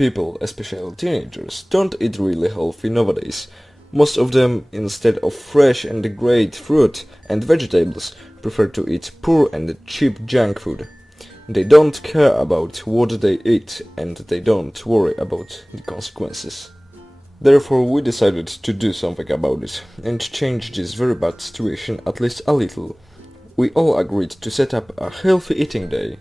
People, especially teenagers, don't eat really healthy nowadays. Most of them, instead of fresh and great fruit and vegetables, prefer to eat poor and cheap junk food. They don't care about what they eat and they don't worry about the consequences. Therefore we decided to do something about it and change this very bad situation at least a little. We all agreed to set up a healthy eating day.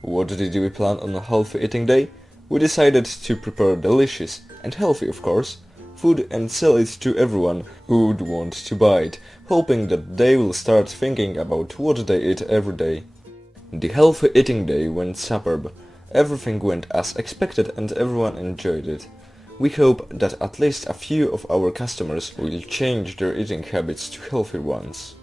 What did we plan on a healthy eating day? We decided to prepare delicious, and healthy of course, food and sell it to everyone who would want to buy it, hoping that they will start thinking about what they eat every day. The healthy eating day went superb. Everything went as expected and everyone enjoyed it. We hope that at least a few of our customers will change their eating habits to healthier ones.